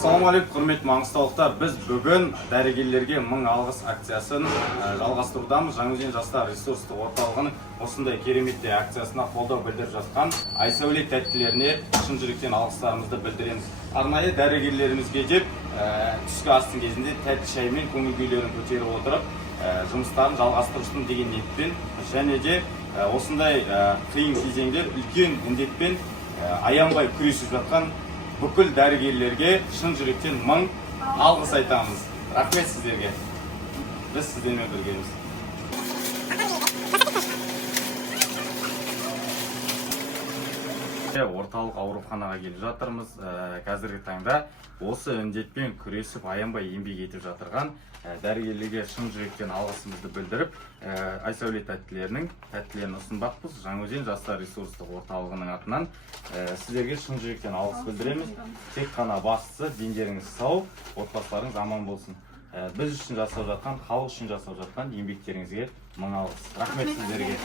Ассалаумағалейкум, құрметті маңғыстаулықтар. Біз бүгін дәрігерлерге 1000 алғыс акциясын жалғастырудамыз. Жаңаөзен жастар ресурстық орталығының осындай кереметті акциясына қолдау білдіріп жатқан Айсәуле тәттілеріне шын жүректен алғыстарымызды білдіреміз. Арнайы дәрігерлерімізге деп түскі астың кезінде тәтті шаймен көңіл күйлерін көтеріп отырып, жұмыстарын жалғастырсын деген ниетпен және де осындай қиын кезеңдер үлкен міндетпен аянбай күресіп жатқан бүкіл дәрігерлерге шын жүректен 1000 алғыс айтамыз. Рахмет сіздерге. Біз сіздермен біргеміз. Орталық ауруханаға келіп жатырмыз. Қазіргі таңда осы індетпен күресіп аянбай еңбек етіп жатырған дәрігерлерге шын жүректен алғысымызды білдіріп, Айсәуле тәттілерін ұсынбақпыз. Жаңаөзен жастар ресурстық орталығының атынан сіздерге шын жүректен алғыс білдіреміз. Тек қана бастысы дендеріңіз сау, отбасыларыңыз аман болсын. Біз үшін жасап жатқан, халық үшін жасап жатқан еңбектеріңізге 1000 алғыс. Рахмет сіздерге.